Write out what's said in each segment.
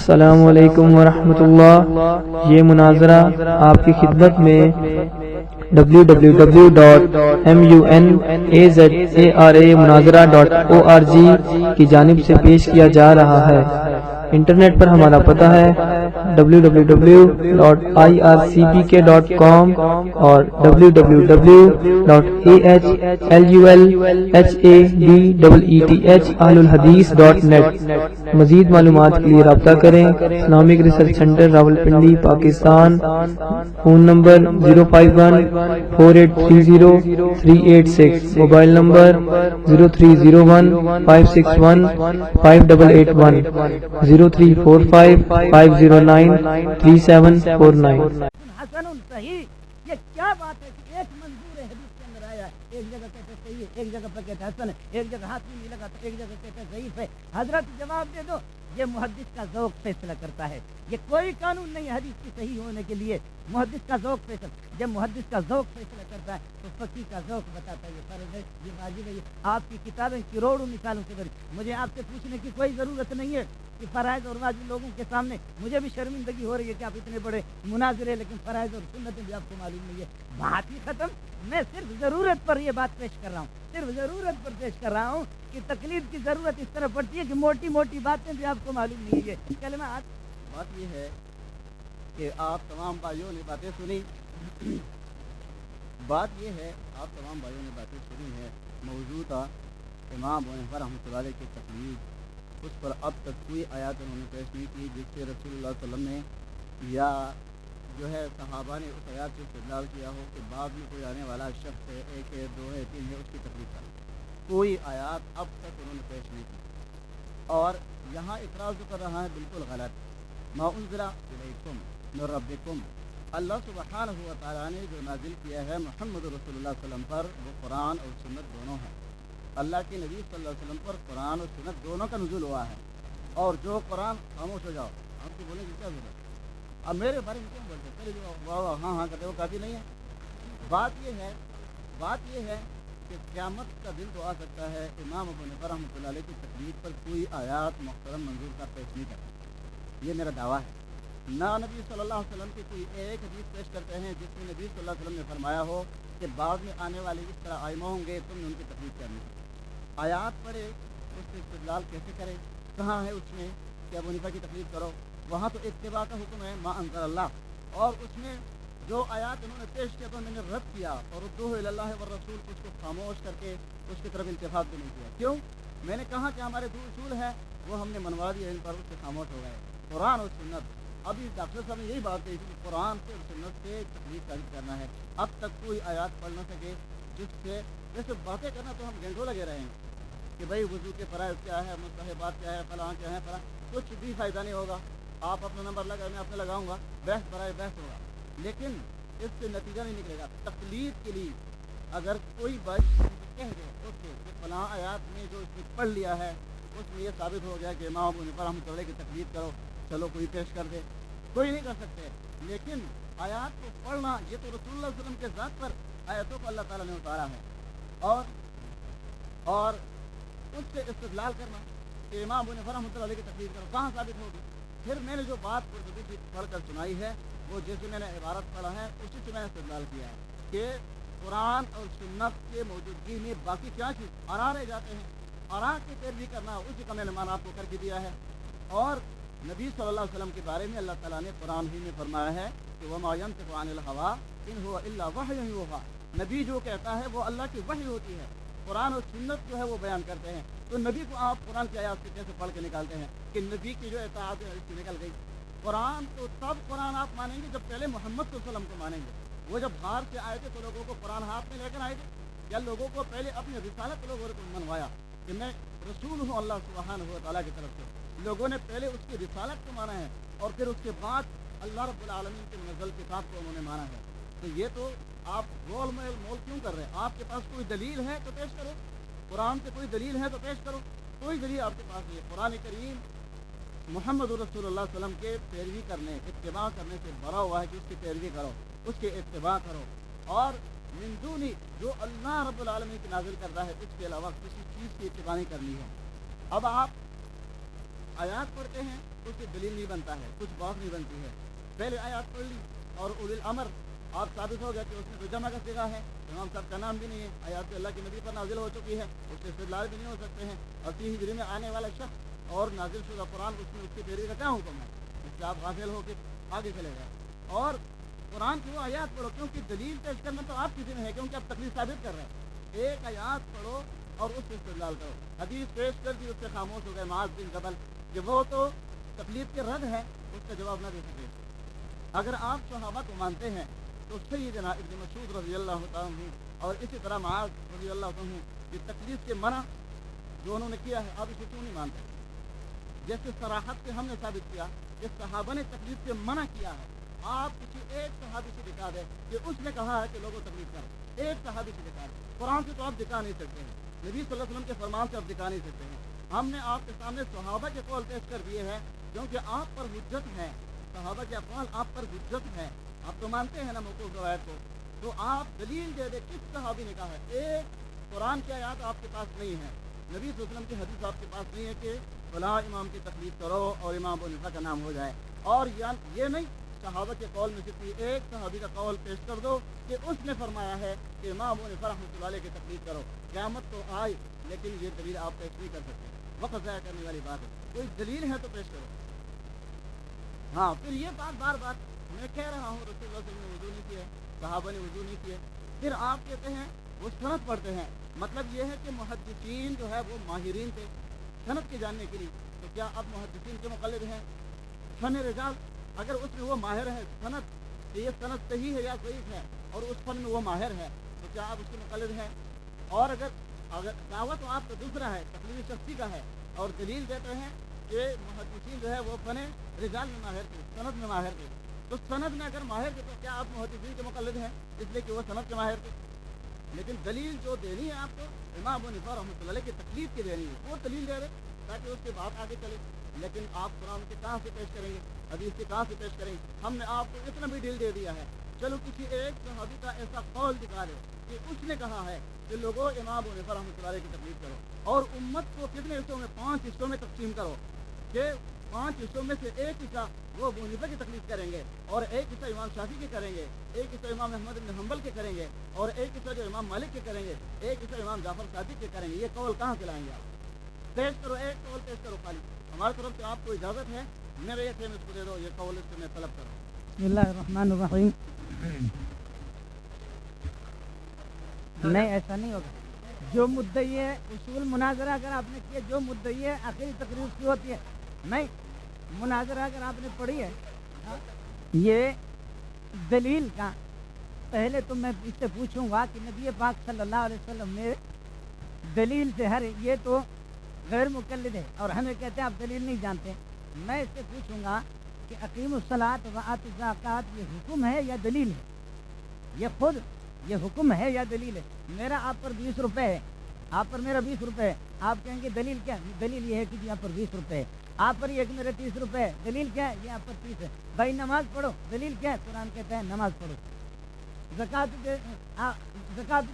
السلام علیکم ورحمۃ اللہ۔ یہ مناظرہ آپ کی خدمت میں www.munazara.org کی جانب سے پیش کیا جا رہا ہے۔ انٹرنیٹ پر ہمارا پتہ ہے www.ircpk.com اور www.ahlulhadith.net۔ مزید معلومات کے لیے رابطہ کریں۔ Islamic research centre Rawalpindi, Pakistan. Phone number 05148303886، mobile number 0301561581، 034550933749۔ حسن صحیح، یہ کیا بات ہے کہ ایک منظور حدیث کے اندر آیا ہے، ایک جگہ کہتے صحیح ہے، ایک جگہ پر کہتے حسن ہے، ایک جگہ ہاتھ میں نہیں لگا تو ایک جگہ کہتے ضعیف ہے۔ حضرت جواب دے دو، یہ محدث کا ذوق فیصلہ کرتا ہے، یہ کوئی قانون نہیں حدیث کی صحیح ہونے کے لیے۔ محدث کا ذوق فیصلہ، جب محدث کا ذوق فیصلہ کرتا ہے تو فقیہ کا ذوق بتاتا ہے یہ فرض ہے، یہ واجب ہے۔ آپ کی کتابیں کروڑوں مثالوں سے بھری، مجھے آپ سے پوچھنے کی کوئی ضرورت نہیں ہے کہ فرائض اور واجب لوگوں کے سامنے مجھے بھی شرمندگی ہو رہی ہے کہ آپ اتنے بڑے مناظرے، لیکن فرائض اور سنتیں بھی آپ کو معلوم نہیں ہے۔ بات ہی ختم۔ میں صرف ضرورت پر یہ بات پیش کر رہا ہوں، صرف ضرورت پر پیش کر رہا ہوں کہ تقلید کی ضرورت اس طرح پڑتی ہے کہ موٹی موٹی باتیں بھی آپ کو معلوم نہیں ہے۔ کلمہ بات یہ ہے کہ آپ تمام بھائیوں نے باتیں سنی، بات یہ ہے آپ تمام بھائیوں نے باتیں سنی ہے۔ موجودہ امام ابو حنیفہ رحمۃ اللہ علیہ کی تقلید، اس پر اب تک کوئی آیات انہوں نے پیش نہیں کی جس سے رسول اللہ صلی اللہ علیہ وسلم نے یا جو ہے صحابہ نے اس آیات سے استدلال کیا ہو کہ بعد میں کوئی آنے والا شخص ہے، ایک ہے، دو ہے، تین ہے، اس کی تقلید کریں۔ کوئی آیات اب تک انہوں نے پیش نہیں کی، اور یہاں اعتراض جو کر رہا ہے بالکل غلط۔ ما انزل الیکم من ربکم، اللہ سبحانہ و تعالیٰ نے جو نازل کیا ہے محمد رسول اللہ صلی اللہ علیہ وسلم پر، وہ قرآن اور سنت دونوں ہیں۔ اللہ کے نبی صلی اللہ علیہ وسلم پر قرآن اور سنت دونوں کا نزول ہوا ہے، اور جو قرآن خاموش ہو جاؤ، آپ کو بولنے کی کیا ضرورت؟ اب میرے بارے میں کیوں بولتے؟ چلے جو ہاں ہاں کرتے وہ کافی نہیں ہے۔ بات یہ ہے کہ قیامت کا دن تو آ سکتا ہے امام ابو حنیفہ رحمۃ اللہ علیہ کی تقلید پر کوئی آیات محترم منظور کا پیش نہیں کرتا، یہ میرا دعویٰ ہے۔ نہ نبی صلی اللہ علیہ وسلم کی کوئی ایک حدیث پیش کرتے ہیں جس میں نبی صلی اللہ علیہ وسلم نے فرمایا ہو کہ بعد میں آنے والے اس طرح آئمہ ہوں گے، تم نے ان کی تقلید کرنی ہے۔ آیات پڑھے، اس سے استدلال کیسے کرے؟ کہاں ہے اس میں کہ ابو حنیفہ کی تقلید کرو؟ وہاں تو اتباع کا حکم ہے، ما انزل اللہ، اور اس میں جو آیات انہوں نے پیش کیا تو میں نے رد کیا، اور ردوہ الی اللہ والرسول، اس کو خاموش کر کے اس کی طرف التفات بھی نہیں کیا۔ کیوں؟ میں نے کہا کہ ہمارے دو اصول ہیں، وہ ہم نے منوا دیے، ان پر اس سے خاموش ہو گئے، قرآن اور سنت۔ ابھی ڈاکٹر صاحب نے یہی بات کہی کہ قرآن سے اور سنت سے تقلید کرنا ہے۔ اب تک کوئی آیات پڑھ نہ سکے جس سے، جیسے باتیں کرنا تو ہم گھنٹوں لگے رہے ہیں کہ بھائی وضو کے فرائض کیا ہے، مستحبات کیا ہے، فلاں کیا ہے، فلاں، کچھ بھی فائدہ نہیں ہوگا۔ آپ اپنا نمبر لگا، میں اپنے لگاؤں گا، بحث برائے بحث ہوگا، لیکن اس سے نتیجہ نہیں نکلے گا۔ تقلید کے لیے اگر کوئی بات کہہ دے اس سے کہ فلاں آیات میں جو اس نے پڑھ لیا ہے اس میں یہ ثابت ہو گیا کہ امام ابو حنیفہ رحمۃ اللہ کی تقلید کرو، چلو کوئی پیش کر دے، کوئی نہیں کر سکتے۔ لیکن آیات کو پڑھنا، یہ تو رسول اللہ صلی اللہ علیہ وسلم کے ذات پر آیتوں کو اللہ تعالیٰ نے اتارا ہے، اور اس سے استدلال کرنا کہ امام ابو حنیفہ رحمۃ اللہ علیہ کی تقلید کرو، کہاں ثابت ہوگی؟ پھر میں نے جو بات قرطبی کی پڑھ کر سنائی ہے، وہ جیسے میں نے عبارت پڑھا ہے اسی سے میں نے استدلال کیا ہے کہ قرآن اور سنت کے موجودگی میں باقی کیا چیز آرا رہ جاتے ہیں، آرا کی پیروی کرنا اسی کا میں نے معنی آپ کو کر کے دیا ہے۔ اور نبی صلی اللہ علیہ وسلم کے بارے میں اللہ تعالیٰ نے قرآن ہی میں فرمایا ہے کہ وما ينطق عن الهوى ان هو الا وحی یوحی، نبی جو کہتا ہے وہ اللہ کی وحی ہوتی ہے، قرآن اور سنت جو ہے وہ بیان کرتے ہیں۔ تو نبی کو آپ قرآن کی آیات سے کیسے پڑھ کے نکالتے ہیں کہ نبی کی جو اطاعت ہے اس سے نکل گئی؟ قرآن تو تب قرآن آپ مانیں گے جب پہلے محمد صلی اللہ علیہ وسلم کو مانیں گے۔ وہ جب باہر سے آئے تھے تو لوگوں کو قرآن ہاتھ میں لے کر آئے تھے، یا لوگوں کو پہلے اپنی رسالت لوگوں کو منوایا کہ میں رسول ہوں اللہ سبحانہ و تعالیٰ کی طرف سے؟ لوگوں نے پہلے اس کی رسالت کو مانا ہے، اور پھر اس کے بعد اللہ رب العالمین کے منزل کتاب کو انہوں نے مانا ہے۔ تو یہ تو آپ گول مول کیوں کر رہے ہیں؟ آپ کے پاس کوئی دلیل ہے تو پیش کرو، قرآن سے کوئی دلیل ہے تو پیش کرو۔ کوئی دلیل آپ کے پاس نہیں ہے۔ قرآن کریم محمد رسول اللہ صلی اللہ علیہ وسلم کے پیروی کرنے، اتباع کرنے سے بڑا ہوا ہے کہ اس کی پیروی کرو، اس کے اتباع کرو، اور من دونی جو اللہ رب العالمین کی نازل کرتا ہے اس کے علاوہ کسی چیز کی اتباع نہیں کرنی ہے۔ اب آپ آیات پڑھتے ہیں اس سے دلیل نہیں بنتا ہے، کچھ بات نہیں بنتی ہے۔ پہلے آیات پڑھ لی اور اولو الامر آپ ثابت ہو گیا کہ اس میں تو جمع کا صیغہ ہے، امام صاحب کا نام بھی نہیں ہے، آیات اللہ کے نبی پر نازل ہو چکی ہے، اس سے استدلال بھی نہیں ہو سکتے ہیں، اور 30 ہجری میں آنے والا شخص اور نازل شدہ قرآن اس میں اس کی پیروی کا کیا حکم ہے؟ اس سے آپ غافل ہو کے آگے چلے گئے۔ اور قرآن کی وہ آیات پڑھو، کیونکہ دلیل پیش کرنا تو آپ کسی میں ہے، کیونکہ آپ تکلیف ثابت کر رہے ہیں۔ ایک آیات پڑھو اور اس سے استدلال کرو۔ حدیث پیش کر دی، اس سے خاموش ہو گئے معاذ بن جبل کہ وہ تو تکلیف کے رد ہے، اس کا جواب نہ دے سکے۔ اگر آپ صحابہ کو مانتے ہیں تو سیدنا ابن مسعود رضی اللہ تعالیٰ عنہ اور اسی طرح معاذ رضی اللہ عنہ کی تکلیف کے منع جو انہوں نے کیا ہے، آپ اسے کیوں نہیں مانتے؟ جیسے صراحت سے ہم نے ثابت کیا کہ صحابہ نے تکلیف سے منع کیا ہے، آپ کسی ایک صحابی سے دکھا دیں کہ اس نے کہا ہے کہ لوگوں تکلیف کرو، ایک صحابی سے دکھا دیں۔ قرآن سے تو آپ دکھا نہیں سکتے ہیں، نبی صلی اللہ علیہ وسلم کے فرمان سے آپ دکھا نہیں سکتے ہیں۔ ہم نے آپ کے سامنے صحابہ کے قول پیش کر دیے ہیں کیونکہ آپ پر حجت ہے، صحابہ کے اقوال آپ پر حجت ہے، آپ تو مانتے ہیں نا موقوف روایت کو، تو آپ دلیل دے دے کس صحابی نے کہا ہے۔ ایک قرآن کی آیات آپ کے پاس نہیں ہے، نبی صلی اللہ علیہ وسلم کی حدیث آپ کے پاس نہیں ہے کہ فلاں امام کی تکلیف کرو اور امام ابو حنیفہ کا نام ہو جائے، اور یہ نہیں صحابہ کے قول میں سے کوئی ایک صحابی کا قول پیش کر دو کہ اس نے فرمایا ہے کہ امام ابو حنیفہ رحمۃ اللہ علیہ کی تکلیف کرو۔ قیامت تو آئی لیکن یہ دلیل آپ پیش نہیں کر سکتے، وقت ضائع کرنے والی بات ہے۔ کوئی دلیل ہے تو پیش کرو۔ ہاں، پھر یہ بات بار بار میں کہہ رہا ہوں رسول اللہ صلی اللہ علیہ وسلم نے وضو نہیں کیا ہے، صحابہ نے وضو نہیں کیا، پھر آپ کہتے ہیں وہ سند پڑھتے ہیں۔ مطلب یہ ہے کہ محدثین جو ہے وہ ماہرین تھے سند کے جاننے کے لیے، تو کیا اب محدثین کے مقلد ہیں؟ فن رجال اگر اس میں وہ ماہر ہے سند کہ یہ سند صحیح ہے یا ضعیف ہے اور اس فن میں وہ ماہر ہے، تو کیا آپ اس کے مقلد ہیں؟ اور اگر دعویٰ تو آپ کا دوسرا ہے، تقلید شخصی کا ہے، اور دلیل دیتے ہیں کہ محدثین جو ہے وہ فن رجال میں ماہر تھے، سند میں ماہر تھے، تو سند میں اگر ماہر تھے تو کیا آپ محدثین کے مقلد ہیں اس لیے کہ وہ سند کے ماہر تھے؟ لیکن دلیل جو دینی ہے آپ کو امام ابو حنیفہ رحمۃ اللہ علیہ کی تکلیف کی دینی ہے، وہ دلیل دے رہے تاکہ اس کے بعد آگے چلے۔ لیکن آپ قرآن کے کہاں سے پیش کریں گے، حدیث کے کہاں سے پیش کریں گے؟ ہم نے آپ کو اتنا بھی ڈیل دے دیا ہے، چلو کسی ایک صحابی کا ایسا قول دکھا دے کہ اس نے کہا ہے کہ لوگوں امام ابو حنیفہ رحمۃ اللہ علیہ کی تکلیف کرو، اور امت کو کتنے حصوں میں 5 حصوں میں تقسیم کرو کہ 5 حصوں میں سے ایک حصہ وہ ابو حنیفہ کی تکلیف کریں گے، اور ایک حصہ امام شافعی کے کریں گے، ایک حصہ امام احمد بن حنبل کے کریں گے، اور ایک حصہ جو امام مالک کے کریں گے، ایک حصہ امام جعفر صادق کے کریں گے۔ یہ قول کہاں سے لائیں گے آپ؟ پیش کرو، ایک قول پیش کرو خالی، ہماری طرف سے آپ کو اجازت ہے، میرے یہ اس کو دے دو، یہ قول اس سے میں طلب کروں۔ بسم اللہ الرحمن الرحیم۔ نہیں، ایسا نہیں ہوگا۔ جو مدعی ہے اصول مناظرہ اگر آپ نے کیا، جو مدعی ہے آخری تقریر کی ہوتی ہے، نہیں مناظرہ اگر آپ نے پڑھی ہے، یہ دلیل کا پہلے تو میں اس سے پوچھوں گا کہ نبی پاک صلی اللہ علیہ وسلم نے دلیل سے یہ تو غیر مقلد ہے اور ہمیں کہتے ہیں آپ دلیل نہیں جانتے۔ میں اس سے پوچھوں گا کہ اقیم الصلاۃ وآتوا الزکوٰۃ یہ حکم ہے یا دلیل ہے؟ یہ حکم ہے یا دلیل ہے؟ میرا آپ پر 20 روپے ہے، آپ پر میرا 20 روپے ہے، آپ کہیں گے دلیل کیا؟ دلیل یہ ہے کہ جی آپ پر 20 روپے ہے، آپ پر یہ کہ میرے 30 روپے ہے، دلیل کیا ہے؟ یہ آپ پر 30 ہے۔ بھائی نماز پڑھو، دلیل کیا ہے؟ قرآن کہتا ہے نماز پڑھو۔ زکوٰۃ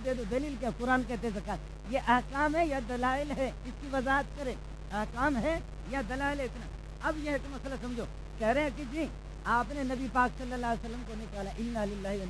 دے دو، دلیل کیا؟ قرآن کہتے ہیں زکوٰۃ۔ یہ احکام ہے یا دلائل ہے؟ اس کی وضاحت کرے، احکام ہے یا دلائل ہے؟ اتنا اب یہ ہے کہ مسئلہ سمجھو، کہہ رہے ہیں کہ جی آپ نے نبی پاک صلی اللہ علیہ وسلم کو نکالا، انا للہ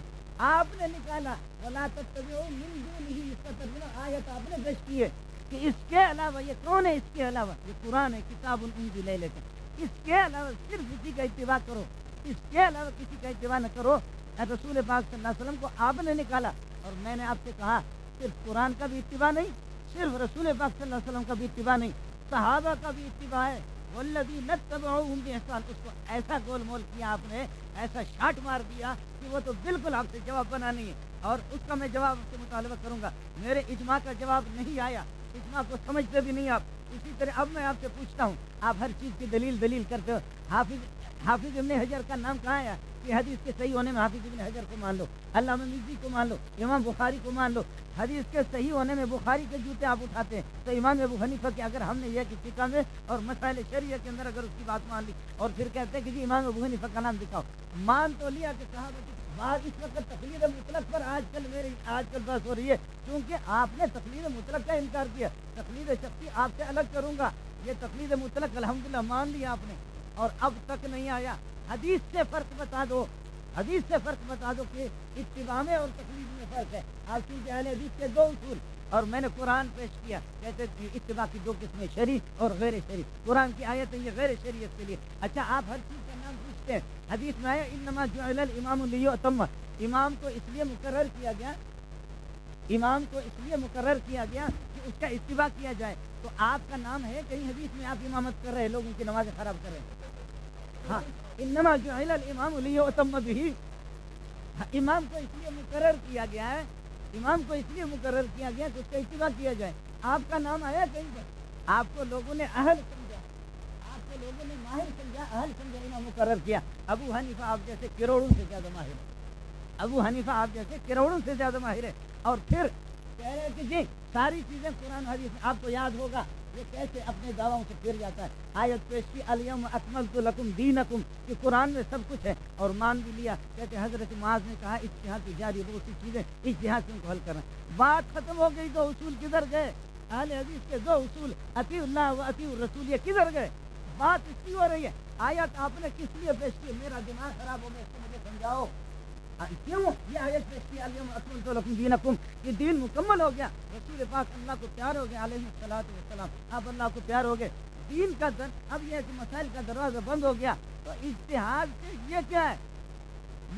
آپ نے نکالا، ولا تتبعوا من دونه، اس کا ترجمہ آیت آپ نے پیش کی ہے کہ اس کے علاوہ یہ کون ہے؟ اس کے علاوہ یہ قرآن ہے، کتاب انزل الیکم، اس کے علاوہ صرف اسی کا اتباع کرو، اس کے علاوہ کسی کا اتباع نہ کرو۔ رسول پاک صلی اللہ علیہ وسلم کو آپ نے نکالا، اور میں نے آپ سے کہا صرف قرآن کا بھی اتباع نہیں، صرف رسول پاک صلی اللہ علیہ وسلم کا بھی اتباع نہیں، صحابہ کا بھی اتباع ہے، والذین اتبعوہم بإحسان۔ اس کو ایسا گول مول کیا آپ نے، ایسا شاٹ مار دیا کہ وہ تو بالکل آپ سے جواب بنا نہیں ہے، اور اس کا میں جواب سے مطالبہ کروں گا۔ میرے اجماع کا جواب نہیں آیا، اجماع کو سمجھتے بھی نہیں آپ۔ اسی طرح اب میں آپ سے پوچھتا ہوں، آپ ہر چیز کی دلیل کرتے ہو، حافظ ابن حجر کا نام کہاں آیا کہ حدیث کے صحیح ہونے میں حافظ ابن حجر کو مان لو، علامہ مزی کو مان لو، امام بخاری کو مان لو؟ حدیث کے صحیح ہونے میں بخاری کے جوتے آپ اٹھاتے ہیں، تو امام ابو حنیفہ کے اگر ہم نے یہ کہ فقہ میں اور مسائل شریعہ کے اندر اگر اس کی بات مان لی اور پھر کہتے ہیں کہ جی امام ابو حنیفہ کا نام دکھاؤ، مان تو لیا کہ صحابہ کی بات اس وقت تقلید مطلق پر آج کل بحث ہو رہی ہے، کیونکہ آپ نے تقلید مطلق کا انکار کیا۔ تقلید شخصی آپ سے الگ کروں گا، یہ تقلید مطلق الحمدللہ مان لیا آپ نے، اور اب تک نہیں آیا. حدیث سے فرق بتا دو, حدیث سے فرق بتا دو کہ اتباع میں اور تقلید میں فرق ہے. آپ چونکہ اہل حدیث کے 2 اصول اور میں نے قرآن پیش کیا, کہتے ہیں اتباع کی 2 قسمیں, شرعی اور غیر شرعی. قرآن کی آیت ہے یہ غیر شریعت کے لیے. اچھا آپ ہر چیز کا نام پوچھتے ہیں. حدیث میں آیا انما جعل الامام لیؤتم, امام کو اس لیے مقرر کیا گیا, امام کو اس لیے مقرر کیا گیا کہ اس کا اتباع کیا جائے. تو آپ کا نام ہے کہیں حدیث میں آپ امامت کر رہے ہیں, لوگوں کی نمازیں خراب کر رہے ہیں. ہاں انما جعل الامام لیؤتم به, امام کو اس لیے مقرر کیا گیا ہے, امام کو اس لیے مقرر کیا گیا کہ اس کا اتباع کیا جائے. آپ کا نام آیا کہیں پر, آپ کو لوگوں نے اہل سمجھا, آپ کو لوگوں نے ماہر سمجھا, اہل سمجھا, امام مقرر کیا. ابو حنیفہ آپ جیسے کروڑوں سے زیادہ ماہر ہے, ابو حنیفہ آپ جیسے کروڑوں سے زیادہ ماہر ہے. اور پھر کہہ رہے کہ جی ساری چیزیں قرآن حدیث میں. آپ کو یاد ہوگا یہ کیسے اپنے دعووں سے پھر جاتا ہے. آیت پیش کی الیوم اکملت لکم دینکم, کہ قرآن میں سب کچھ ہے, اور مان بھی لیا. کہتے حضرت معاذ نے کہا اجتہاد کی جاری بہت سی چیزیں اجتہاد سے ان کو حل کرنا. بات ختم ہو گئی. 2 اصول کدھر گئے؟ اہل حدیث کے 2 اصول اطیع اللہ و اطیع الرسول, یہ کدھر گئے؟ بات اس کی ہو رہی ہے. آیت آپ نے کس لیے پیش کی؟ میرا دماغ خراب ہو گیا, اس کو مجھے سمجھاؤ کیوں یہ آیت پیش کی الیوم اکملت لکم دینکم, یہ دین مکمل ہو گیا. رسول پاک اللہ کو پیار ہو گیا علیہ الصلوۃ والسلام, آپ اللہ کو پیار ہو گئے. دین کا اب یہ ہے کہ مسائل کا دروازہ بند ہو گیا. تو اجتہاد سے یہ کیا ہے؟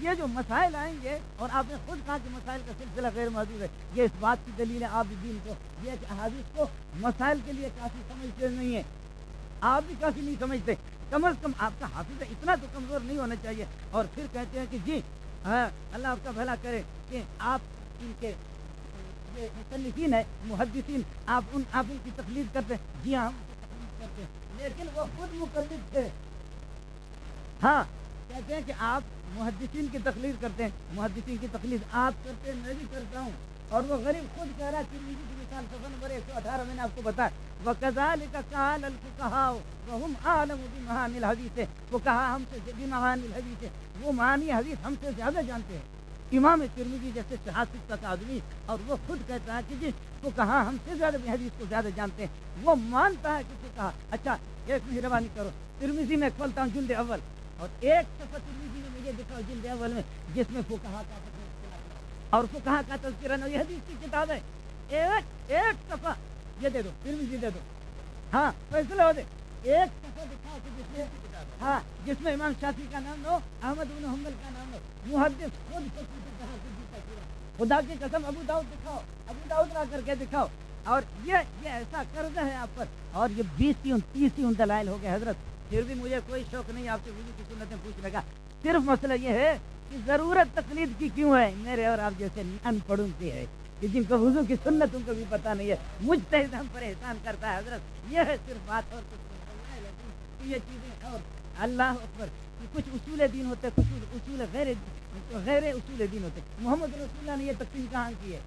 یہ جو مسائل آئیں گے, اور آپ نے خود کہا کہ مسائل کا سلسلہ غیر محدود ہے, یہ اس بات کی دلیل ہے. آپ دین کو یہ کہ احادیث کو مسائل کے لیے کافی سمجھتے نہیں ہیں, آپ بھی کافی نہیں سمجھتے. کم از کم آپ کا حافظ اتنا تو کمزور نہیں ہونا چاہیے. اور پھر کہتے ہیں کہ جی ہاں اللہ آپ کا بھلا کرے کہ آپ ان کے مصنفین ہے محدثین, آپ ان کی تقلید کرتے ہیں. جی ہاں ہم تقلید کرتے ہیں, لیکن وہ خود مقلد تھے. ہاں کہتے ہیں کہ آپ محدثین کی تقلید کرتے ہیں, محدثین کی تقلید آپ کرتے ہیں, میں بھی کرتا ہوں. اور وہ غریب خود کہہ رہا ہے ترمذی کی مثال صفحہ نمبر 118 میں نے آپ کو بتایا. وَكَذَلِكَ قَالَ الْفُقَهَاءُ وَهُمْ أَعْلَمُ بِمَعَانِي الْحَدِيثِ, وہ کہا ہم سے بِمَعَانِي الْحَدِيثِ, وہ معانی حدیث ہم سے زیادہ جانتے ہیں. امام ترمذی جیسے حافظ کا آدمی, اور وہ خود کہتا ہے کہ جی وہ کہا ہم سے زیادہ حدیث کو زیادہ جانتے ہیں. وہ مانتا ہے کہ کہا. اچھا ایک مہربانی کرو, ترمذی میں کھولتا ہوں جلد اول, اور ایک صفحہ ترمذی میں مجھے دکھاؤ جلد اول میں جس میں فقہا کا اور فقہا کا تذکرہ نہ, یہ حدیث کی کتاب ہے. ایک صفحہ یہ دے دو, ترمذی دے دو, ہاں فیصلہ ہو دے. ایک صفحہ دکھاؤ کہ جس میں ہاں جس میں امام شافعی کا نام لو, احمد بن حنبل کا نام لو, محدث خود خدا کی قسم ابو داؤد دکھاؤ, ابو داؤد لا کر کے دکھاؤ. اور یہ ایسا قرض ہے آپ پر, اور یہ 20-30 دلائل ہو گئے حضرت. پھر بھی مجھے کوئی شوق نہیں آپ سے وضو کی سنتیں پوچھنے کا. صرف مسئلہ یہ ہے کہ ضرورت تقلید کی کیوں ہے میرے اور آپ جیسے ان پڑھوں کی ہے, کہ جن کو وضو کی سنتوں کو بھی پتہ نہیں ہے. مجتہد ہم پر احسان کرتا ہے حضرت, یہ ہے صرف بات. اور کچھ نہیں, یہ چیزیں. اور اللہ اکبر, کچھ اصول دین ہوتے, کچھ اصول غیر اصول دین ہوتے. محمد رسول اللہ نے یہ تقسیم کہاں کی ہے؟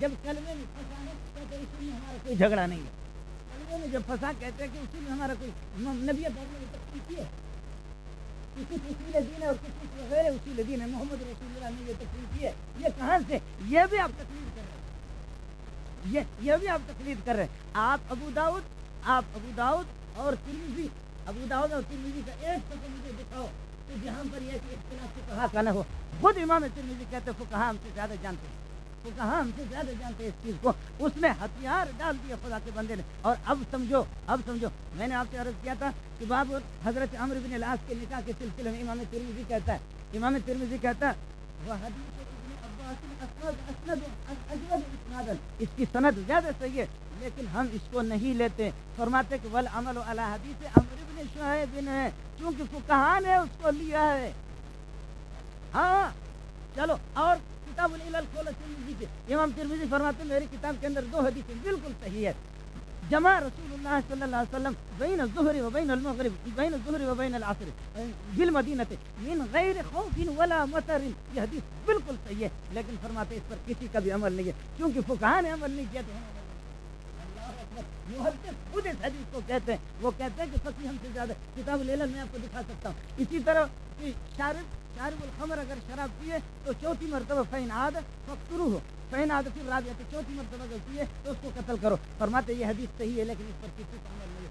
جب کلمے میں پھنسانے کہتے اصول میں ہمارا کوئی جھگڑا نہیں ہے. کلمے میں جب پھنسا کہتے ہیں کہ اصول میں ہمارا کوئی, نبی دور نے تقسیم کی ہے, کچھ اصول دین ہے اور کچھ غیر اصول دین ہے. محمد رسول اللہ نے یہ تقسیم کی ہے. یہ کہاں سے؟ یہ بھی آپ تقلید کر رہے ہیں, یہ بھی آپ تقلید کر رہے ہیں. آپ ابو داؤد اور ترمذی, ابو داؤد اور ترمذی کا ایک صفحہ مجھے دکھاؤ کہ جہاں پر یہ کہ اختلاف فقہا کا نہ ہو. خود امام ترمذی کہتے ہیں فقہا ہم سے زیادہ جانتے ہیں, فقہا ہم سے زیادہ جانتے ہیں اس چیز کو. اس نے ہتھیار ڈال دیا خدا کے بندے نے. اور اب سمجھو, میں نے آپ سے عرض کیا تھا کہ باب حضرت عمرو بن العاص کے نکاح کے سلسلے میں امام ترمذی کہتا ہے وہ حدیث اس کی سند زیادہ صحیح ہے, لیکن ہم اس کو نہیں لیتے. فرماتے کہ والعمل علی حدیث عمرو بن شعیب ہے, چونکہ فقہا نے اس کو لیا ہے. ہاں چلو, اور کتاب العلل کھولو ترمذی کے, امام ترمذی فرماتے ہیں میری کتاب کے اندر 2 حدیثیں بالکل صحیح ہے. جمع رسول اللہ صلی اللہ علیہ وسلم بین الظہر و بین المغرب, بین الظہر و بین العصر بالمدینہ من غیر خوف ولا مطر. یہ حدیث بالکل صحیح ہے, لیکن فرماتے اس پر کسی کا بھی عمل نہیں ہے, کیونکہ فقہا نے عمل نہیں کیا. تو محدث خود اس حدیث کو کہتے ہیں, وہ کہتے ہیں کہ فقیہ ہم سے زیادہ. کتاب العلل میں آپ کو دکھا سکتا ہوں. اسی طرح کہ شارب الخمر اگر شراب پیے تو 4 مرتبہ فین عاد فقتلوہ, فین عاد پھر رابعہ, تو 4 مرتبہ اگر پیے تو اس کو قتل کرو. فرماتے یہ حدیث صحیح ہے, لیکن اس پر کسی کا عمل نہیں ہے.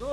2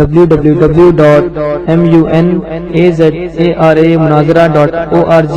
www.munazara.org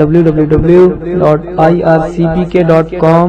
www.ircpk.com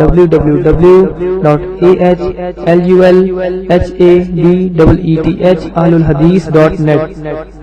www.ahlulhadith.net।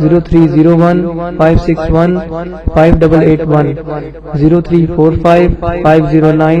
0301-561-5881, 0345-509-3749।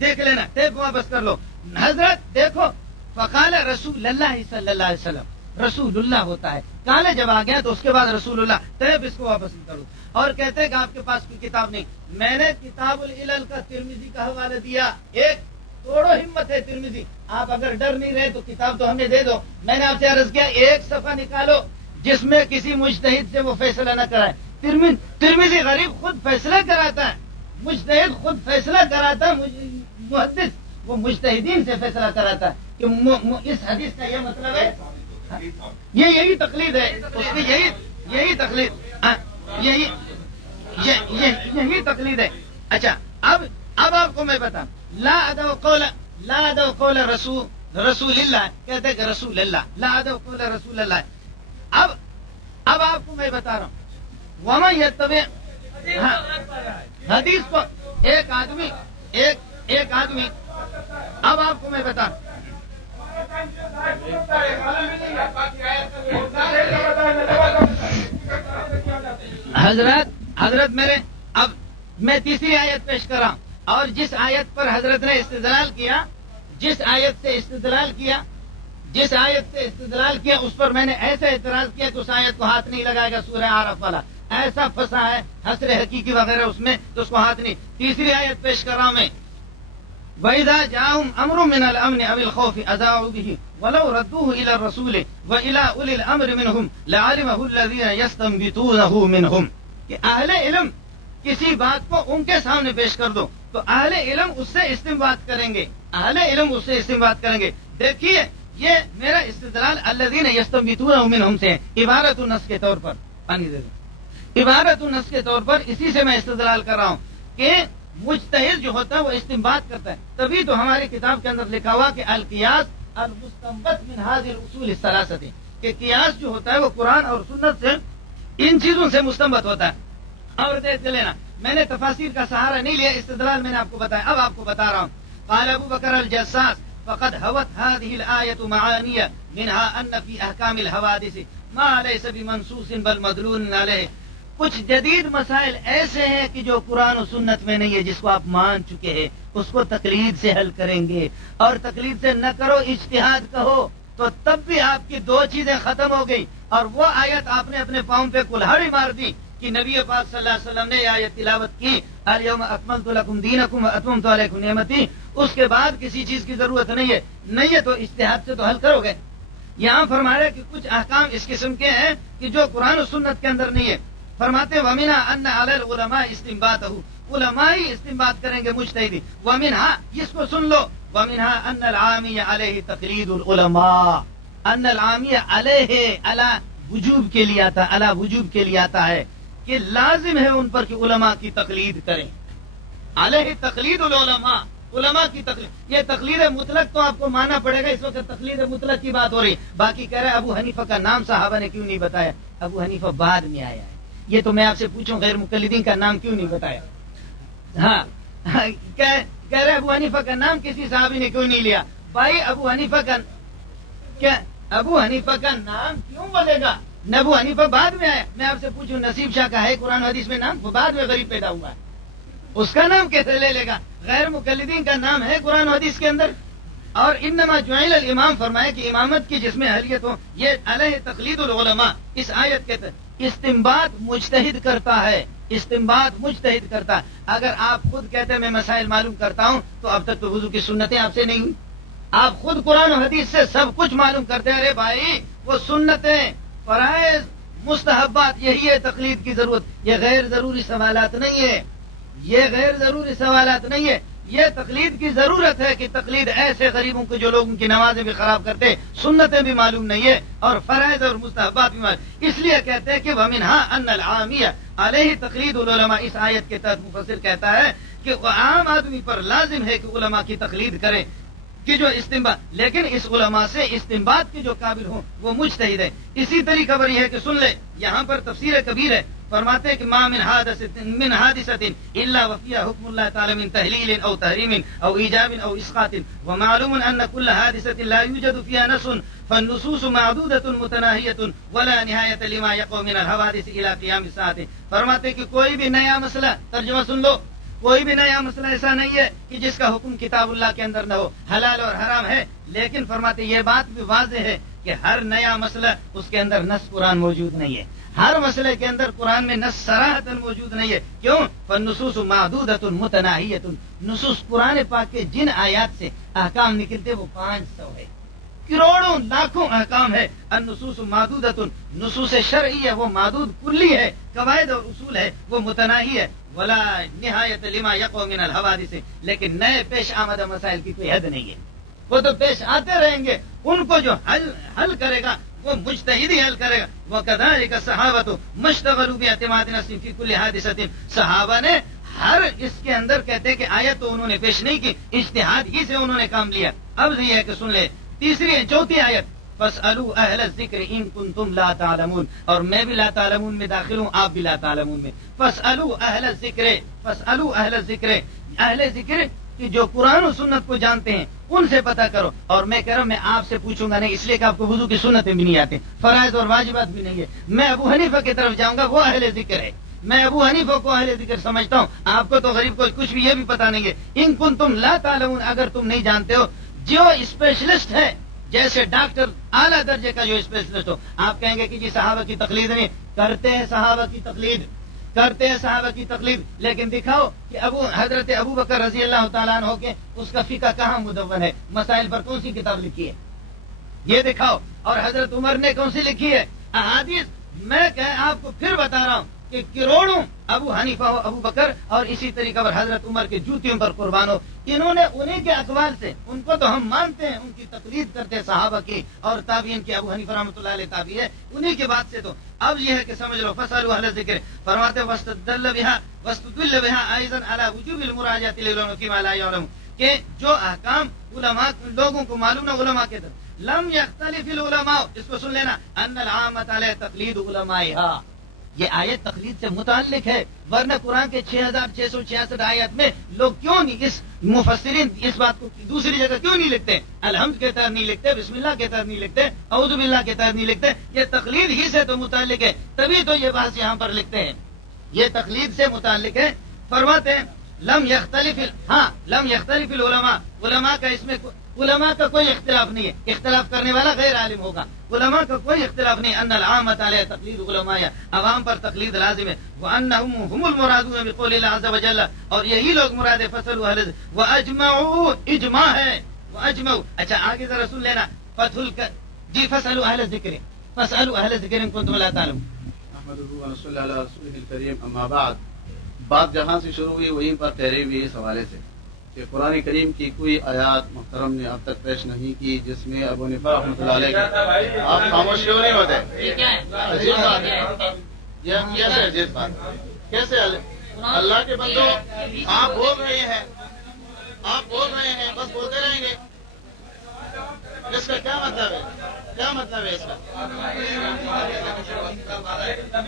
دیکھ لینا، ٹیپ واپس کر لو. حضرت دیکھو فقال رسول اللہ صلی اللہ علیہ وسلم، رسول اللہ ہوتا ہے، کالے جب آ گیا تو اس کے بعد رسول اللہ، ٹیپ اس کو واپس کرو. اور کہتے ہیں کہ آپ کے پاس کوئی کتاب نہیں. میں نے کتاب العلل کا ترمذی کا حوالہ دیا، ایک توڑو ہمت ہے ترمذی، آپ اگر ڈر نہیں رہے تو کتاب تو ہمیں دے دو. میں نے آپ سے عرض کیا ایک صفحہ نکالو جس میں کسی مجتہد سے وہ فیصلہ نہ کرائے. ترمذی غریب خود فیصلہ کراتا ہے، مجتہد خود فیصلہ کراتا ہے، محدث وہ مجتہدین سے فیصلہ کراتا ہے کہ اس حدیث کا یہ مطلب ہے. یہی تقلید ہے اس کی، یہی تقلید، یہی تقلید ہے. اچھا اب آپ کو میں بتا، لا ادعو قول رسول اللہ، کہتے کہ رسول اللہ، لا ادعو قول رسول اللہ. اب آپ کو میں بتا رہا ہوں، ومن یتبع حدیث کو ایک آدمی اب آپ کو میں بتا رہا ہوں. حضرت میرے، اب میں تیسری آیت پیش کر رہا ہوں، اور جس آیت پر حضرت نے استدلال کیا، جس آیت سے استدلال کیا اس پر میں نے ایسا اعتراض کیا کہ اس آیت کو ہاتھ نہیں لگائے گا. سورہ اعراف والا ایسا پھنسا ہے حسر حقیقی وغیرہ اس میں تو اس کو ہاتھ نہیں. تیسری آیت پیش کر رہا ہوں میں، وَإِذَا جَاءَهُمْ أَمْرٌ مِّنَ الْأَمْنِ أَوِ الْخَوْفِ أَذَاعُوا بِهِ وَلَوْ رَدُّوهُ إِلَى الرَّسُولِ وَإِلَى أُولِي الْأَمْرِ مِنْهُمْ لَعَلِمَهُ الَّذِينَ يَسْتَنبِطُونَهُ مِنْهُمْ. کہ اہل علم کسی بات کو ان کے سامنے پیش کر دو تو اہل علم اس سے استنباط کریں گے. دیکھیے یہ میرا استدلال الذین یستنبطونہ منہم سے عبارت النص کے طور پر، پانی دے دو، عبارت النص کے طور پر اسی سے میں استدلال کر رہا ہوں کہ مجتہد جو ہوتا ہے وہ استنباط کرتا ہے. تبھی تو ہماری کتاب کے اندر لکھا ہوا کہ القیاس المستنبط من هذه الاصول الثلاثه، کہ قیاس جو ہوتا ہے وہ قرآن اور سنت سے، ان چیزوں سے مستنبط ہوتا ہے. اور دیکھ لینا، میں نے تفاسیر کا سہارا نہیں لیا، استدلال میں نے آپ کو بتایا. اب آپ کو بتا رہا ہوں. قال ابو بکر الجساس فقد هوت هذه الآية معانية منها أن في أحكام الحوادث ما ليس بمنصوص بل مدلول عليه. کچھ جدید مسائل ایسے ہیں کہ جو قرآن و سنت میں نہیں ہے، جس کو آپ مان چکے ہیں، اس کو تقلید سے حل کریں گے. اور تقلید سے نہ کرو، اجتہاد کہو، تو تب بھی آپ کی دو چیزیں ختم ہو گئی. اور وہ آیت آپ نے اپنے پاؤں پہ کلہاڑی مار دی کہ نبی پاک صلی اللہ علیہ وسلم نے یہ آیت تلاوت کی، الیوم اکملت لکم دینکم واتممت علیکم نعمتی. اس کے بعد کسی چیز کی ضرورت نہیں ہے تو اجتہاد سے تو حل کرو گے. یہاں فرما رہے کہ کچھ احکام اس قسم کے ہیں کہ جو قرآن و سنت کے اندر نہیں ہے. فرماتے وَمِنْهَا أَنَّ عَلَى الْعُلَمَاءِ اسْتِنبَاطَهُ، علماء ہی استنباط کریں گے مجتہدی. وَمِنْهَا، اس کو سن لو، وَمِنْهَا أَنَّ الْعَامِيَ عَلَيْهِ تَقْلِيدُ الْعُلَمَاءِ. أَنَّ الْعَامِيَ عَلَيْهِ، عَلَى وجوب کے لیے آتا ہے، عَلَى وجوب کے لیے آتا ہے کہ لازم ہے ان پر کہ علماء کی تقلید کریں. علیہ تقلید العلماء، علماء کی تقلید. یہ تقلید مطلق تو آپ کو ماننا پڑے گا، اس وقت تقلید مطلق کی بات ہو رہی. باقی کہہ رہے ابو حنیفہ کا نام صحابہ نے کیوں نہیں بتایا؟ ابو حنیفہ بعد میں آیا ہے. یہ تو میں آپ سے پوچھوں غیر مقلدین کا نام کیوں نہیں بتایا؟ ہاں کہہ رہے ابو حنیفہ کا نام کسی صحابی نے کیوں نہیں لیا؟ بھائی ابو حنیفہ کا نام کیوں بولے گا؟ ابو حنیفہ بعد میں آیا. میں آپ سے پوچھوں نصیب شاہ کا ہے قرآن حدیث میں نام؟ وہ بعد میں غریب پیدا ہوا ہے، اس کا نام کیسے لے لے گا؟ غیر مقلدین کا نام ہے قرآن حدیث کے اندر. اور انما جعل الامام فرمایا کہ امامت کی جس میں اہلیت ہو، یہ علیہ تقلید العلماء اس آیت کے تحت استنباط مجتہد کرتا ہے. اگر آپ خود کہتے ہیں میں مسائل معلوم کرتا ہوں تو اب تک تو وضو کی سنتیں آپ سے نہیں ہوئی. آپ خود قرآن و حدیث سے سب کچھ معلوم کرتے ہیں. ارے بھائی وہ سنتیں، فرائض، مستحبات، یہی ہے تقلید کی ضرورت. یہ غیر ضروری سوالات نہیں ہے. یہ تقلید کی ضرورت ہے کہ تقلید ایسے غریبوں کو جو لوگوں کی نمازیں بھی خراب کرتے، سنتیں بھی معلوم نہیں ہے اور فرائض اور مستحبات بھی معلوم. اس لیے کہتے ہیں کہ وَمِنْهَا أَنَّ الْعَامِيَ عَلَيْهِ تَقْلِيدُ الْعُلَمَاء. اس آیت کے تحت مفسر کہتا ہے کہ عام آدمی پر لازم ہے کہ علماء کی تقلید کرے کہ جو استنباط، لیکن اس علماء سے استنباط کے جو قابل ہوں وہ مجتہد ہے. اسی طریقہ پر یہ ہے کہ سن لے، یہاں پر تفسیر کبیر ہے. فرماتے ہیں کہ ما من حادثة الا وفيها حكم الله تعالى من تهليل او تحريم او ايجاب او اسقاط، ومعلوم ان كل حادثة لا يوجد فيها نص، فالنصوص معدودة متناهية ولا نهاية لما يقع من الحوادث الى قيام الساعة. فرماتے ہیں کہ کوئی بھی نیا مسئلہ، ترجمہ سن لو، کوئی بھی نیا مسئلہ ایسا نہیں ہے کہ جس کا حکم کتاب اللہ کے اندر نہ ہو. حلال اور حرام ہے، لیکن فرماتے یہ بات بھی واضح ہے کہ ہر نیا مسئلہ اس کے اندر نص قرآن موجود نہیں ہے. ہر مسئلے کے اندر قرآن میں نص صراحتاً موجود نہیں ہے. کیوں؟ فالنصوص معدودۃ متناہیۃ. نصوص قرآن پاک کے جن آیات سے احکام نکلتے وہ 500 ہے، کروڑوں لاکھوں احکام ہے. النصوص معدودۃ، نصوص شرعی ہے وہ معدود کلی ہے، قواعد اور اصول ہے وہ متناہی ہے. ولا نہایت لما یقع من الحوادث، لیکن نئے پیش آمدہ مسائل کی کوئی حد نہیں ہے، وہ تو پیش آتے رہیں گے. ان کو جو حل کرے گا وہ مجتہد ہی حل کرے گا. وکذالک الصحابۃ مشتغلوا باعتماد نص فی کل حادثۃ. صحابہ نے ہر اس کے اندر کہتے کہ آیت تو انہوں نے پیش نہیں کی، اجتہاد ہی سے انہوں نے کام لیا. اب یہ ہے کہ سن لے تیسری چوتھی آیت، فاسألوا اہل الذکر ان کنتم لا تعلمون. اور میں بھی لا تعلمون میں داخل ہوں، آپ بھی لا تعلمون میں. فاسألوا اہل الذکر، فاسألوا اہل الذکر، اہل ذکر کہ جو قرآن و سنت کو جانتے ہیں ان سے پتہ کرو. اور میں کہہ رہا ہوں میں آپ سے پوچھوں گا نہیں، اس لیے کہ آپ کو وضو کی سنتیں بھی نہیں آتے، فرائض اور واجبات بھی نہیں ہے. میں ابو حنیفہ کی طرف جاؤں گا، وہ اہل ذکر ہے. میں ابو حنیفہ کو اہل ذکر سمجھتا ہوں، آپ کو تو غریب کو کچھ بھی یہ بھی پتہ نہیں ہے. ان کنتم لا تعلمون، اگر تم نہیں جانتے ہو. جو اسپیشلسٹ ہے جیسے ڈاکٹر اعلیٰ درجے کا جو اسپیشلسٹ ہو، آپ کہیں گے کہ جی صحابہ کی تقلید نہیں کرتے ہیں، صحابہ کی تقلید کرتے ہیں، صحابہ کی تقلید، لیکن دکھاؤ کہ حضرت ابو بکر رضی اللہ تعالیٰ عنہ کے اس کا فقہ کہاں مدون ہے، مسائل پر کون سی کتاب لکھی ہے یہ دکھاؤ. اور حضرت عمر نے کون سی لکھی ہے احادیث. میں آپ کو پھر بتا رہا ہوں کہ کروڑوں ابو حنیفہ ہو، ابو بکر اور اسی طریقہ پر حضرت عمر کے جوتیوں پر قربان ہو. انہوں نے انہیں کے اقوال سے، ان کو تو ہم مانتے ہیں، ان کی تقلید کرتے ہیں صحابہ کی اور تابعین کی. ابو حنیفہ رحمۃ اللہ علیہ تابعی ہے، انہیں کی بات سے. تو اب یہ ہے کہ سمجھ لو فاسألوا اہل الذکر. فرماتے واستدل بها ايضا على وجوب المراجعه للعلماء فيما لا يعلم، کہ جو احکام علماء لوگوں کو معلوم نہ علماء کے در لم يختلف العلماء. اس کو سن لینا، ان العامة على تقلید علمائها. یہ آیت تقلید سے متعلق ہے، ورنہ قرآن کے 6666 آیات میں لوگ کیوں نہیں اس مفسرین اس بات کو دوسری جگہ کیوں نہیں لکھتے؟ الحمد کے تحت نہیں لکھتے، بسم اللہ کے تحت نہیں لکھتے، اعوذ باللہ کے تحت نہیں لکھتے. یہ تقلید ہی سے تو متعلق ہے، تبھی تو یہ بات یہاں پر لکھتے ہیں. یہ تقلید سے متعلق ہے. فرماتے ہیں لم یختلف العلماء. علماء کا اس میں علماء کا کوئی اختلاف نہیں ہے، اختلاف کرنے والا غیر عالم ہوگا. علماء کا کوئی اختلاف نہیں. ان العامة علی تقلید علماء، عوام پر تقلید لازم ہے. وانہم هم المرادون بقول اللہ عز وجل، اور یہی لوگ مراد فصل اہل واجمعوا، اجماع ہے واجمعوا. اچھا آگے ذرا سن لینا، جی فاسألوا اہل الذکر، فاسألوا اہل الذکر ان کنتم لا تعلمون. نحمده ونصلي على رسوله الكريم. اما بعد، بات جہاں سے شروع ہوئی وہیں پر ٹھہری ہوئی اس حوالے سے کہ قرآن کریم کی کوئی آیات محترم نے اب تک پیش نہیں کی جس میں ابو حنیفہ رحمۃ اللہ علیہ. آپ خاموش کیوں نہیں ہوتے؟ عجیب بات ہے، یہ کیسے عجیب بات، کیسے اللہ کے بندوں آپ بول رہے ہیں، آپ بول رہے ہیں، بس بولتے رہیں گے. اس کا کیا مطلب ہے؟ کیا مطلب ہے اس کا؟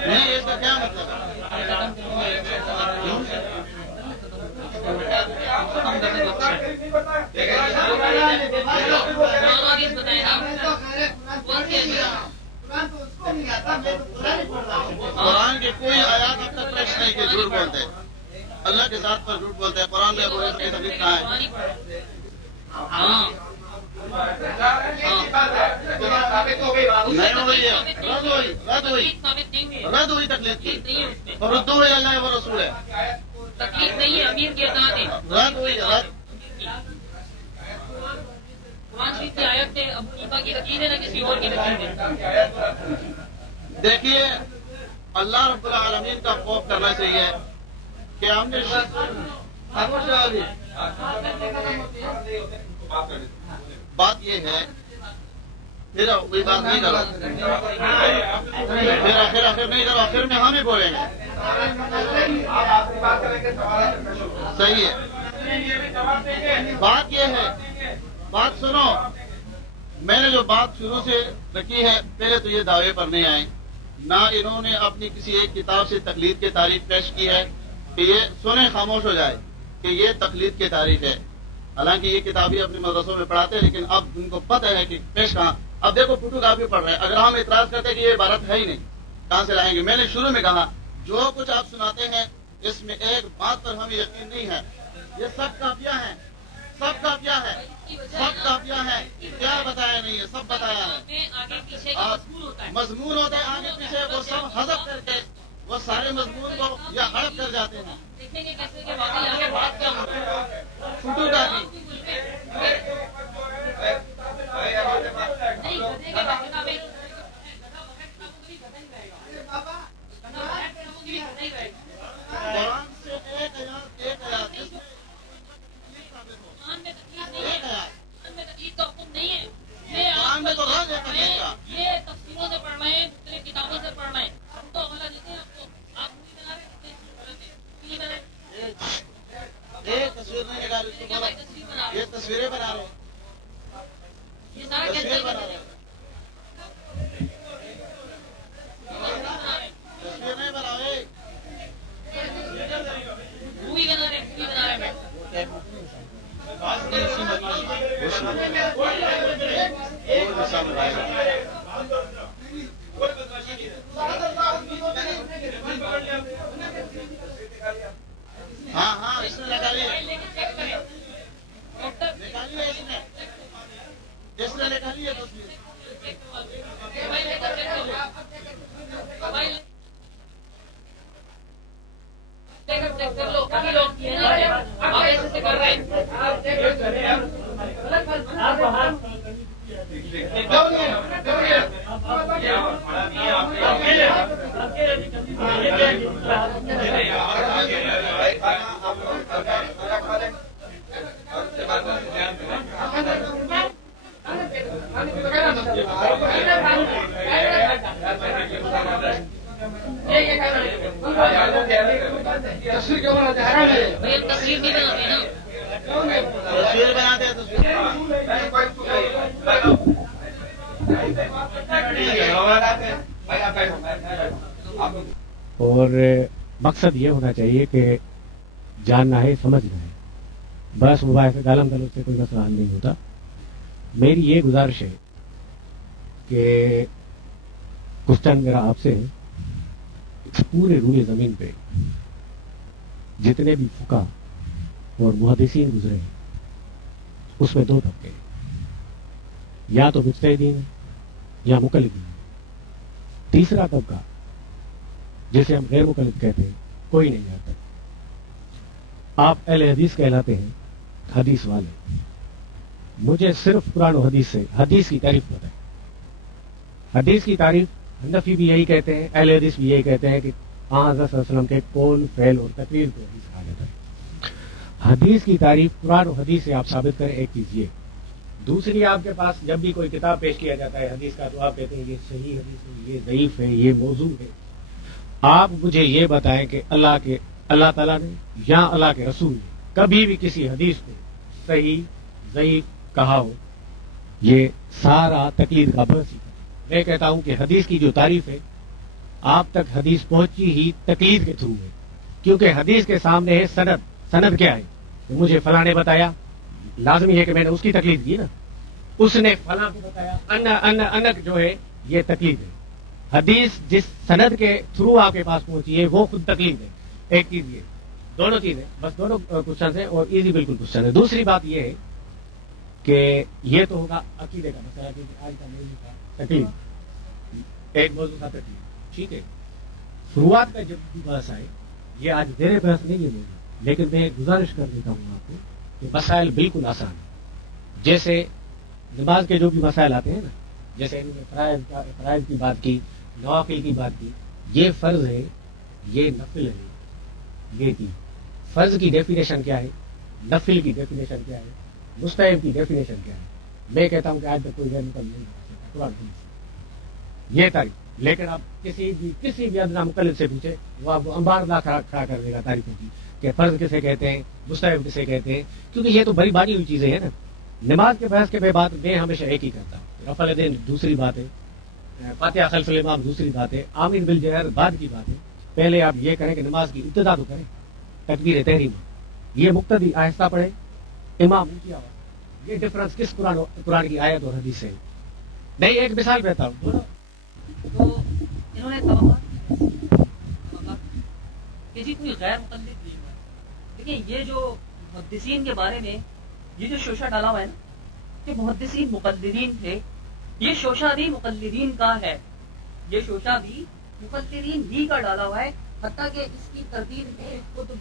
نہیں، اس کا کیا مطلب قرآن کی کوئی آیات اب تک پیش نہیں کہ جھوٹ بولتے ہیں، اللہ کے ذات پر جھوٹ بولتے ہیں. قرآن میں ابو حنیفہ کی تقلید کہاں ہے؟ نہیں ہوئی ہے، رد ہوئی تقلید کی. اور ردو ہوئی اللہ و رسول ہے، تکلیف نہیں ہے، امیر کے اطاعت ہے. رد ہوئی رد. قرآن شریف کی آیت سے ابو حنیفہ کی تقلید ہے نہ کسی اور کی تقلید ہے. دیکھیے اللہ رب العالمین کا خوف کرنا چاہیے کہ ہم نے بات یہ ہے، پھر کوئی بات نہیں کرو، پھر آخر نہیں کرو، آخر میں ہم ہی بولیں گے. صحیح ہے. بات یہ ہے، بات سنو، میں نے جو بات شروع سے رکھی ہے، پہلے تو یہ دعوے پر نہیں آئے، نہ انہوں نے اپنی کسی ایک کتاب سے تقلید کی تعریف پیش کی ہے کہ یہ سنیں خاموش ہو جائے کہ یہ تقلید کی تعریف ہے. حالانکہ یہ کتابیں اپنے مدرسوں میں پڑھاتے ہیں، لیکن اب ان کو پتہ ہے کہ پیش کہاں. اب دیکھو فوٹو کاپی پڑھ رہے ہیں، اگر ہم اعتراض کرتے ہیں کہ یہ عبارت ہے ہی نہیں، کہاں سے لائیں گے؟ میں نے شروع میں کہا جو کچھ آپ سناتے ہیں اس میں ایک بات پر ہمیں یقین نہیں ہے. یہ سب کاپیاں ہیں، سب کاپیاں ہیں، سب کاپیاں ہیں. کیا بتایا نہیں ہے؟ سب بتایا ہے. آگے پیچھے کا مضمون ہوتا ہے. مضمون ہوتا ہے آگے پیچھے، وہ سب حذف کر کے وہ سارے مضمون کو یا ہڑپ کر جاتے ہیں. دیکھیں گے کیسے کہ واقعی آگے بات کیا ہوتی ہے. Photo copy. نہیں گدھے کے بات کا بھی قرآن سے ایک آیات قرآن میں تکلیف نہیں ہے، قرآن میں تکلیف کا حکم نہیں ہے. قرآن میں تو رد ہے تکلیف کا. یہ تفسیروں سے پڑھ رہے ہیں، مختلف کتابوں سے پڑھ رہے ہیں. ہم تو حوالہ دیتے ہیں آپ کو، آپ نہیں بنا رہے ایک تصویر نہیں نکالی. اس کو بولو یہ تصویریں بنا رہے ہیں، یہ سارا تصویر بنا کیسے رہے ہیں. تصویر نہیں بناوے، مووی بنا رہے ہیں، مووی بنا رہے ہیں. ہاں ہاں اس نے نکالی ہے، ڈاکٹر نکالی ہے اس نے نکالی ہے تصویر. موبائل لے کر چیک کر لو. موبائل لے کر چیک کر لو. کبھی لوگ کیے نا آپ ایسے سے کر رہے ہیں. بھائی اب تصویر نہیں بناتے نا. تصویر بناتے ہیں تصویر. اور مقصد یہ ہونا چاہیے کہ جاننا ہے، سمجھنا ہے. بس مباحث عالم دلوں سے کوئی مسئلہ حل نہیں ہوتا. میری یہ گزارش ہے کہ کوشچن میرا آپ سے ہے، اس پورے روئے زمین پہ جتنے بھی فقہ اور محدثین گزرے ہیں اس میں 2 طبقے ہیں، یا تو مجتہدین ہیں یا مقلدین ہیں. تیسرا طبقہ جسے ہم غیر مقلد کہتے ہیں کوئی نہیں جانتا. آپ اہل حدیث کہلاتے ہیں، حدیث والے. مجھے صرف قرآن و حدیث سے حدیث کی تعریف بتائیں. حدیث کی تعریف حنفی بھی یہی کہتے ہیں، اہل حدیث بھی یہی کہتے ہیں کہ حضرت صلی اللہ علیہ وسلم کے قول، فعل اور تقریر کو حدیث کہا جاتا ہے. حدیث کی تعریف قرآن و حدیث سے آپ ثابت کریں. ایک چیز یہ. دوسری، آپ کے پاس جب بھی کوئی کتاب پیش کیا جاتا ہے حدیث کا تو آپ کہتے ہیں یہ صحیح حدیث ہے، یہ ضعیف ہے، یہ موضوع ہے. آپ مجھے یہ بتائیں کہ اللہ تعالیٰ نے یا اللہ کے رسول نے کبھی بھی کسی حدیث کو صحیح ضعیف کہا ہو. یہ سارا تقلید کا بحث. میں کہتا ہوں کہ حدیث کی جو تعریف ہے آپ تک حدیث پہنچی ہی تقلید کے تھرو ہے، کیونکہ حدیث کے سامنے ہے سند. سند کیا ہے؟ مجھے فلاں نے بتایا، لازمی ہے کہ میں نے اس کی تقلید کی نا. اس نے فلاں کو بتایا، انک جو ہے یہ تقلید ہے. حدیث جس سند کے تھرو آپ کے پاس پہنچی ہے وہ خود تقلید ہے. ایک چیز یہ، دونوں چیزیں، بس دونوں کوشچن ہیں اور ایزی بالکل کوشچن ہے. دوسری بات یہ ہے کہ یہ تو ہوگا عقیدے کا مسئلہ، کیونکہ آج کا موضوع تھا تقلید، ایک موضوع تھا تقلید. ٹھیک ہے، فروعات کا جب بھی بحث آئے، یہ آج میرے بحث نہیں ہے موضوع، لیکن میں ایک گزارش کر دیتا ہوں آپ کو کہ مسائل بالکل آسان ہیں. جیسے نماز کے جو بھی مسائل آتے ہیں نا، جیسے انہوں نے فرائض کی بات کی، نوافل کی بات کی. یہ فرض ہے، یہ نفل ہے. یہ کی فرض کی ڈیفینیشن کیا ہے، نفل کی ڈیفینیشن کیا ہے، مستحب کی ڈیفینیشن کیا ہے. میں کہتا ہوں کہ آج تک کوئی غیر مقلد نہیں بتا سکتا قرآن حدیث. یہ تاریخ. لیکن آپ کسی بھی ادنا مقلد سے پوچھے وہ آپ کو انبار لا کھڑا کر دے گا تاریخوں کی کہ فرض کسے کہتے ہیں، مستحب کسے کہتے ہیں، کیونکہ یہ تو بڑی بانی ہوئی چیزیں ہیں نا. نماز کے بحث کے بعد میں ہمیشہ ایک ہی کرتا ہوں. رفع الیدین دوسری بات ہے، فاتحہ خلف الامام دوسری بات ہے، آمین بالجہر بعد کی بات ہے. پہلے آپ یہ کریں کہ نماز کی ابتدا تو کریں، تکبیر تحریمہ. یہ مقتدی آہستہ پڑھے، امام اونچی آواز. یہ ڈفرنس کس قرآن کی آیت اور حدیث سے؟ نہیں، ایک مثال دیتا ہوں. تو انہوں نے توقع کہ کہ جی کوئی غیر مقلد نہیں ہوا. دیکھیں یہ جو محدثین کے بارے میں یہ جو شوشہ ڈالا ہوا ہے نا کہ محدثین مقلدین تھے، یہ شوشہ بھی مقلدین کا ہے، یہ شوشہ بھی مقلدین ہی کا ڈالا ہوا ہے. حتیٰ کہ اس کی ترتیب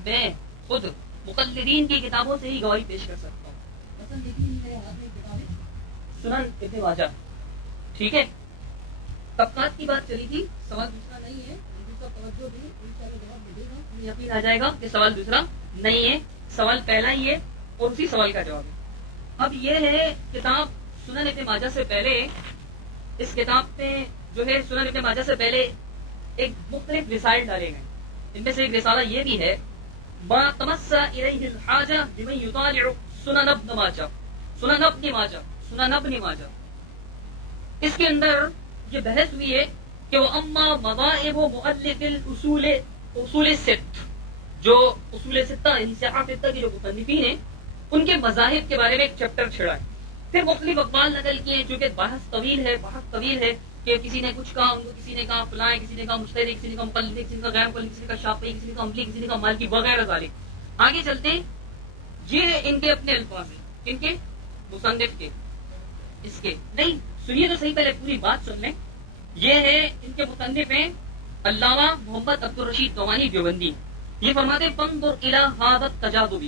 میں خود مقلدین کی کتابوں سے ہی گواہی پیش کر سکتا ہوں. مثلا دیکھیے میرے ہاتھ میں کتاب ہے سنن ابن ماجہ، ٹھیک ہے. طبقات کی بات چلی تھی، سوال دوسرا نہیں ہے، دوسرا توجہ دیں انشاءاللہ جواب ملے گا، مجھے یقین آ جائے گا کہ سوال دوسرا نہیں ہے، سوال پہلا ہی ہے اور اسی سوال کا جواب ہے. اب یہ ہے کتاب سنن ابن ماجہ سے پہلے، اس کتاب میں جو ہے سنن ابن ماجہ سے پہلے ایک مختلف رسائل ڈالے گئے. ان میں سے ایک رسالہ یہ بھی ہے ما تمس الیہ الحاجہ لمن یطالع سنن ابن ماجہ، سنن ابن ماجہ، سنن ابن ماجہ. اس کے اندر یہ بحث ہوئی ہے کہ وہ اما مذاہب مؤلف الاصول اصول ست، جو اصول ستہ یعنی صحاح ستہ کے جو مصنفین ہیں ان کے مذاہب کے بارے میں ایک چیپٹر چھڑا ہے. پھر مختلف اقوال نقل کیے چونکہ بحث طویل ہے کہ کسی نے کچھ کہا، ان کو کسی نے کہا فلاں، کسی نے کہا مجتہد، کسی نے کہا مقلد، کسی نے کہا غیر مقلد، کسی نے کہا شافعی، کسی نے کہا حنبلی، کسی نے کہا مالکی وغیرہ ذالک. آگے چلتے ہیں. یہ ان کے اپنے الفاظ ہیں، ان کے مصنف کے، اس کے نہیں سنیے تو صحیح، پہلے پوری بات سن لیں. یہ ہے ان کے مصنف ہیں علامہ محمد عبدالرشید نعمانی دیوبندی. یہ فرماتے ہیں فانظر الی ھذا التجاذب،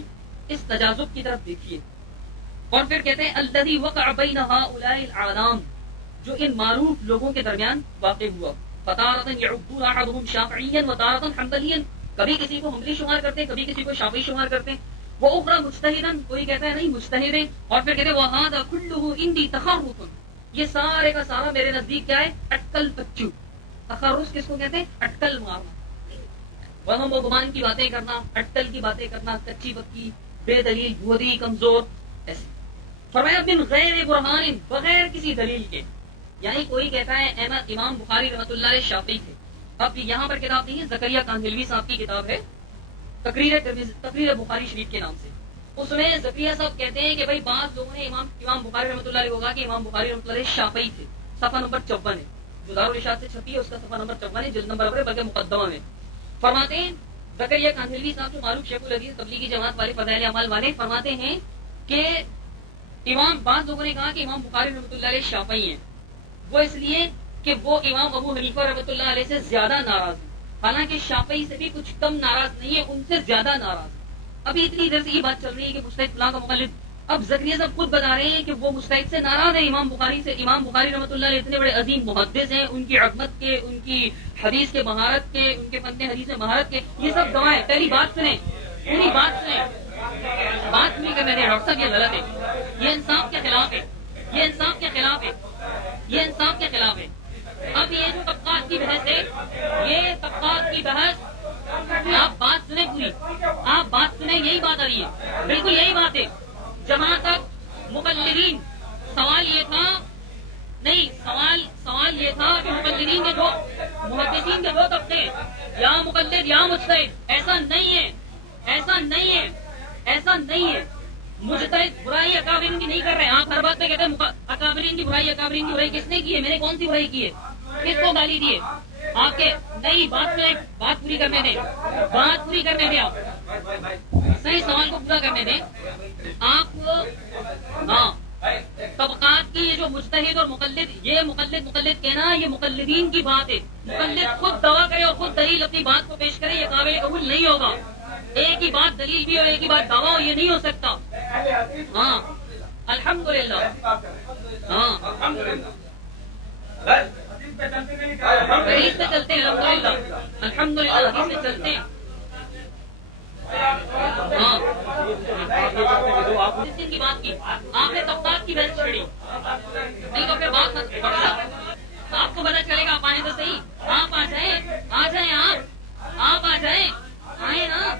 اس تجاذب کی طرف دیکھیے. اور پھر کہتے ہیں الذی وقع بین ھؤلاء الاعلام، جو ان معروف لوگوں کے درمیان واقع ہوا. فتارۃ یعدون احدهم شافعیا وتارۃ حنبلیا، کبھی کسی کو حنبلی شمار کرتے ہیں، کبھی کسی کو شافعی شمار کرتے ہیں. واخری مجتہدا، کوئی کہتا ہے نہیں مجتہد ہے. اور پھر کہتے ہیں وھذا کلہ عندی تخرص، یہ سارے کا سارا میرے نزدیک کیا ہے؟ اٹکل پچو. تخرص کس کو کہتے ہیں؟ اٹکل مارنا، وہم و گمان کی باتیں کرنا، اٹکل کی باتیں کرنا، کچی پکی، بے دلیل، بھودی، کمزور، ایسے. فرمایا من غیر برہان، بغیر کسی دلیل کے. یعنی کوئی کہتا ہے امام بخاری رحمۃ اللہ علیہ شافعی تھے. اب یہاں پر کتاب نہیں ہے، زکریا کاندھلوی صاحب کی کتاب ہے تقریر بخاری شریف کے نام سے. اس میں زکریا صاحب کہتے ہیں کہ بھائی بعض لوگوں نے امام بخاری رحمۃ اللہ علیہ ہوگا کہ امام بخاری رحمۃ اللہ علیہ شافعی تھے. صفحہ نمبر 54 ہے، جو دارالارشاد سے چھپی ہے اس کا صفحہ نمبر 54 ہے، جلد نمبر ہے بلکہ مقدمہ میں. فرماتے ہیں زکریا کاندھلوی صاحب جو معروف شیخ الحدیث تبلیغی جماعت والے فضائل اعمال والے، فرماتے ہیں کہ بعض لوگوں نے کہا کہ امام بخاری رحمۃ اللہ علیہ شافعی ہیں، وہ اس لیے کہ وہ امام ابو حنیفہ رحمۃ اللہ علیہ سے زیادہ ناراض ہیں. حالانکہ شافعی سے بھی کچھ کم ناراض نہیں ہے، ان سے زیادہ ناراض ہیں. ابھی اتنی دیر سے یہ بات چل رہی ہے کہ مجتہد فلاں کا مقلد. اب زکریا صاحب خود بتا رہے ہیں کہ وہ مجتہد سے ناراض ہیں امام بخاری سے. امام بخاری رحمۃ اللہ علیہ اتنے بڑے عظیم محدث ہیں، ان کی عظمت کے، ان کی حدیث کے مہارت کے، ان کے فن حدیث میں مہارت کے، یہ سب گواہ ہیں. پہلی بات سنیں، پوری بات سنیں، بات نہیں کرنے دیں. ڈاکٹر صاحب یہ غلط ہے، یہ انصاف کے خلاف ہے، یہ انصاف کے خلاف ہے، یہ انصاف کے خلاف ہے. اب یہ جو طبقات کی بحث ہے، یہ طبقات کی بحث، آپ بات سنیں پوری، آپ بات سنیں، یہی بات آ رہی ہے، بالکل یہی بات ہے. جہاں تک مقلدین، سوال یہ تھا نہیں، سوال یہ تھا کہ مقلدین کے جو محدثین کے دو طبقے، یا مقلد یا مجتہد، ایسا نہیں ہے، ایسا نہیں ہے، ایسا نہیں ہے. مجتہد برائی اکابرین کی نہیں کر رہے ہیں. آپ ہر بات پہ کہتے ہیں اکابرین کی برائی، اکابرین کی برائی کس نے کی ہے؟ میں نے کون سی برائی کی ہے؟ کس کو گالی دی ہے؟ آپ کے نہیں، بات میں بات پوری کرنے دیں، بات پوری کرنے دیں، آپ صحیح سوال کو پورا کرنے دیں. آپ ہاں طبقات کی یہ جو مجتہد اور مقلد، یہ مقلد کہنا، یہ مقلدین کی بات ہے. مقلد خود دعویٰ کرے اور خود دلیل اپنی بات کو پیش کرے، یہ قابل قبول نہیں ہوگا. ایک ہی بات دلیل بھی اور ایک ہی بات دعویٰ ہو، یہ نہیں ہو سکتا. ہاں الحمدللہ، ہاں حدیث پہ چلتے ہیں، الحمدللہ، الحمدللہ حدیث پہ چلتے ہیں. ہاں جس کی بات کی آپ نے طبقات کی بحث چھڑی، نہیں تو پھر بات آپ کو پتا چلے گا. آپ آئیں تو صحیح، آپ آ جائیں، آ جائیں، آپ آ جائیں، آئے نا،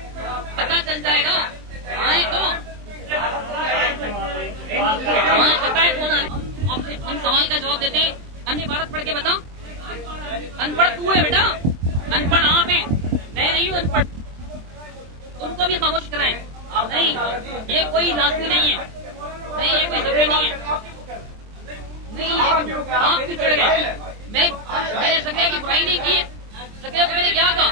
پتا چل جائے گا. آئے تو ہاں بتائے کون. ہم سوال کا جواب دیتے ہیں. ان عبارت پڑھ کے بتا. ان پڑھ تو ہے بیٹا، ان پڑھ آپ ہیں، میں نہیں ہوں ان پڑھ. ان کو بھی خاموش کرائیں. نہیں یہ کوئی لازمی نہیں ہے، نہیں یہ کوئی ضروری نہیں ہے. نہیں آپ بھی چڑھ گئے. میں نے سکے کی برائی نہیں کی، سکے کو میں نے کیا کہا؟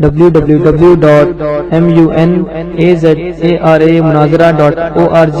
www.munazara.org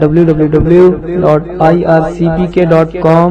www.ircpk.com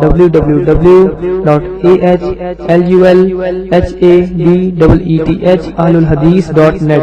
www.ahlulhadith.net।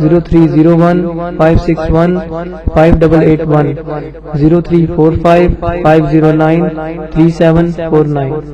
0301-561-5881, 0345-509-3749।